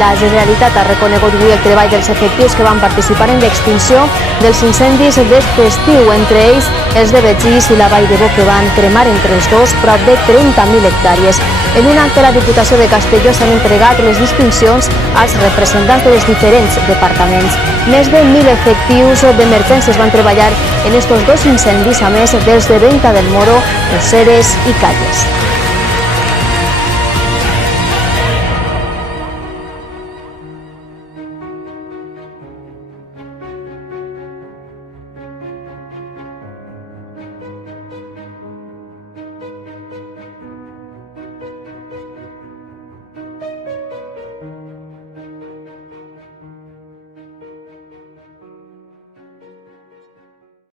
La Generalitat ha reconegut avui el treball dels efectius que van participar en l'extinció dels incendis d'aquest estiu, entre ells els de Betxís i la Vall de Bo, que van cremar entre els dos prop de 30.000 hectàrees. En un acte, la Diputació de Castelló s'han entregat les distincions als representants de les diferents departaments. Més de 1.000 efectius d'emergències van treballar en estos dos incendis, a més dels de Venta del Moro, Useres i Calles.